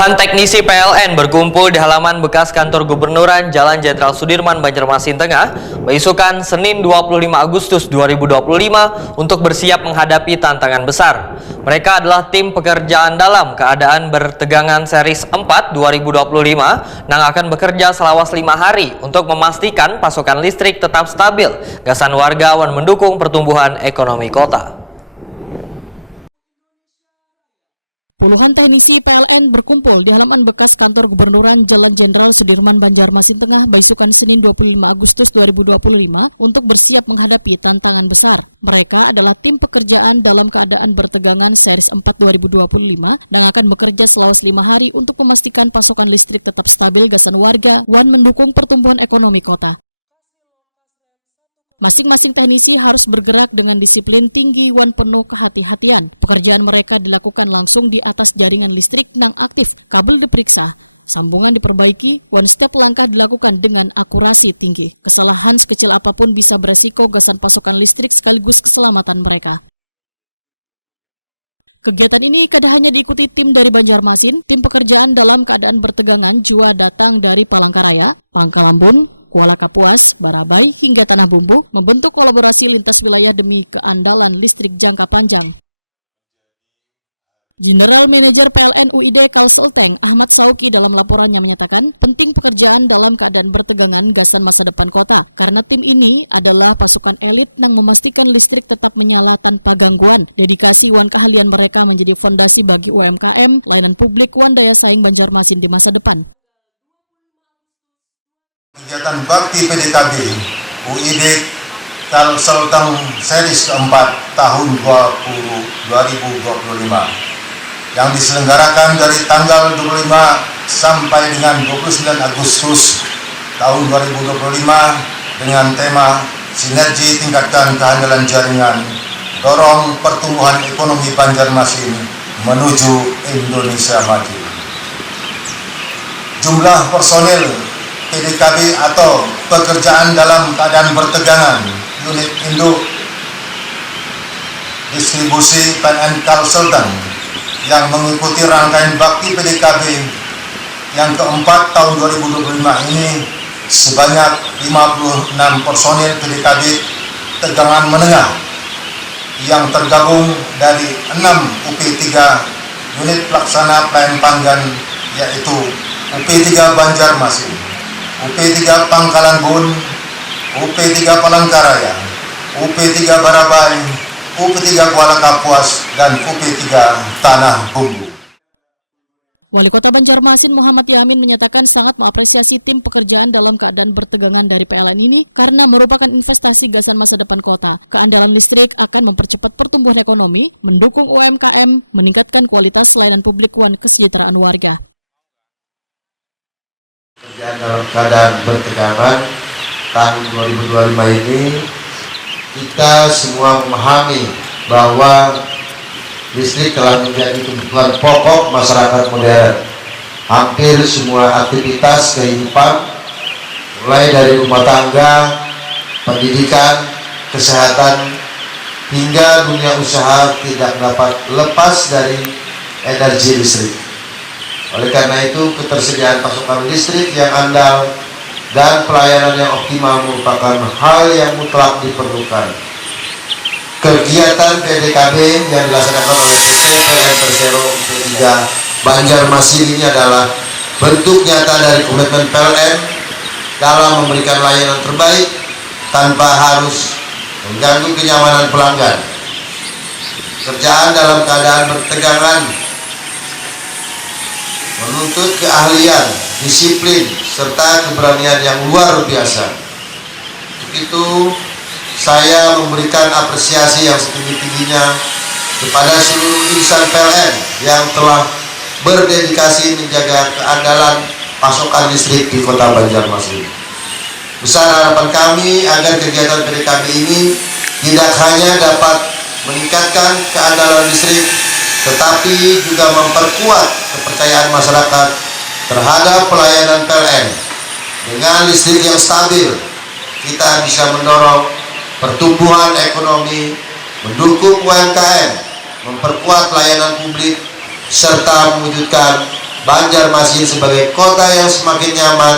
Puluhan teknisi PLN berkumpul di halaman bekas kantor Gubernuran Jalan Jenderal Sudirman, Banjarmasin Tengah, beisukan Senin 25 Agustus 2025 untuk bersiap menghadapi tantangan besar. Mereka adalah tim pekerjaan dalam keadaan bertegangan series 4 2025 yang akan bekerja selama 5 hari untuk memastikan pasokan listrik tetap stabil. Gasan warga mendukung pertumbuhan ekonomi kota. Puluhan teknisi PLN berkumpul di halaman bekas kantor Gubernuran Jalan Jenderal Sudirman, Banjarmasin Tengah, beisukan Senin 25 Agustus 2025 untuk bersiap menghadapi tantangan besar. Mereka adalah tim pekerjaan dalam keadaan bertegangan series 4 2025 dan akan bekerja selama 5 hari untuk memastikan pasokan listrik tetap stabil. Gasan warga mendukung pertumbuhan ekonomi kota. Masing-masing teknisi harus bergerak dengan disiplin tinggi penuh kehati-hatian. Pekerjaan mereka dilakukan langsung di atas jaringan listrik yang aktif, kabel diperiksa, sambungan diperbaiki, setiap langkah dilakukan dengan akurasi tinggi. Kesalahan sekecil apapun bisa beresiko gasan pasokan listrik sekaligus keselamatan mereka. Kegiatan ini kada hanya diikuti tim dari Banjarmasin, tim pekerjaan dalam keadaan bertegangan juga datang dari Palangkaraya, Pangkalambun, Kuala Kapuas, Barabai, hingga Tanah Bumbu membentuk kolaborasi lintas wilayah demi keandalan listrik jangka panjang. General Manager PLN UID Kalselteng Ahmad Sauki dalam laporannya menyatakan penting pekerjaan dalam keadaan bertegangan gasan masa depan kota karena tim ini adalah pasukan elit yang memastikan listrik tetap menyala tanpa gangguan. Dedikasi keahlian mereka menjadi fondasi bagi UMKM, layanan publik daya saing Banjarmasin di masa depan. Kegiatan Bakti PDKB UID Kalselteng series keempat tahun 2025 yang diselenggarakan dari tanggal 25 sampai dengan 29 Agustus tahun 2025 dengan tema Sinergi Tingkatkan Kehandalan Jaringan, Dorong Pertumbuhan Ekonomi Banjarmasin Menuju Indonesia Maju. Jumlah personil PDKB atau pekerjaan dalam keadaan bertegangan unit induk distribusi PLN Kalselteng yang mengikuti rangkaian Bakti PDKB yang keempat tahun 2025 ini sebanyak 56 personil PDKB tegangan menengah yang tergabung dari 6 UP3 unit pelaksana pelayan panggan, yaitu UP3 Banjarmasin, UP3 Pangkalambun, UP3 Palangkaraya, UP3 Barabai, UP3 Kuala Kapuas, dan UP3 Tanah Bumbu. Wali Kota Banjarmasin Muhammad Yamin menyatakan sangat mengapresiasi tim pekerjaan dalam keadaan bertegangan dari PLN ini karena merupakan investasi gasan masa depan kota. Keandalan listrik akan mempercepat pertumbuhan ekonomi, mendukung UMKM, meningkatkan kualitas layanan publik kesejahteraan warga. Dalam keadaan bertegangan tahun 2025 ini, kita semua memahami bahwa listrik telah menjadi kebutuhan pokok masyarakat modern. Hampir semua aktivitas kehidupan, mulai dari rumah tangga, pendidikan, kesehatan, hingga dunia usaha tidak dapat lepas dari energi listrik. Oleh karena itu, ketersediaan pasokan listrik yang andal dan pelayanan yang optimal merupakan hal yang mutlak diperlukan. Kegiatan PDKB yang dilaksanakan oleh PT PLN Persero UP3 Banjarmasin ini adalah bentuk nyata dari komitmen PLN dalam memberikan layanan terbaik tanpa harus mengganggu kenyamanan pelanggan. Kerjaan dalam keadaan bertegangan menuntut keahlian, disiplin, serta keberanian yang luar biasa. Untuk itu, saya memberikan apresiasi yang setinggi-tingginya kepada seluruh insan PLN yang telah berdedikasi menjaga keandalan pasokan listrik di Kota Banjarmasin. Besar harapan kami agar kegiatan PDKB ini tidak hanya dapat meningkatkan keandalan listrik, tetapi juga memperkuat kepercayaan masyarakat terhadap pelayanan PLN. Dengan listrik yang stabil, kita bisa mendorong pertumbuhan ekonomi, mendukung UMKM, memperkuat layanan publik, serta mewujudkan Banjarmasin sebagai kota yang semakin nyaman,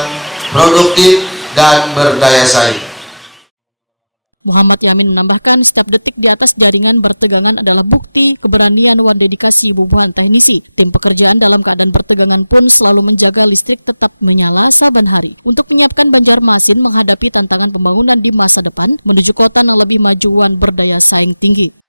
produktif, dan berdaya saing. Muhammad Yamin menambahkan setiap detik di atas jaringan bertegangan adalah bukti keberanian dan dedikasi bubuhan teknisi. Tim pekerjaan dalam keadaan bertegangan pun selalu menjaga listrik tetap menyala saban hari untuk menyiapkan Banjarmasin menghadapi tantangan pembangunan di masa depan menuju kota yang lebih majuan berdaya saing tinggi.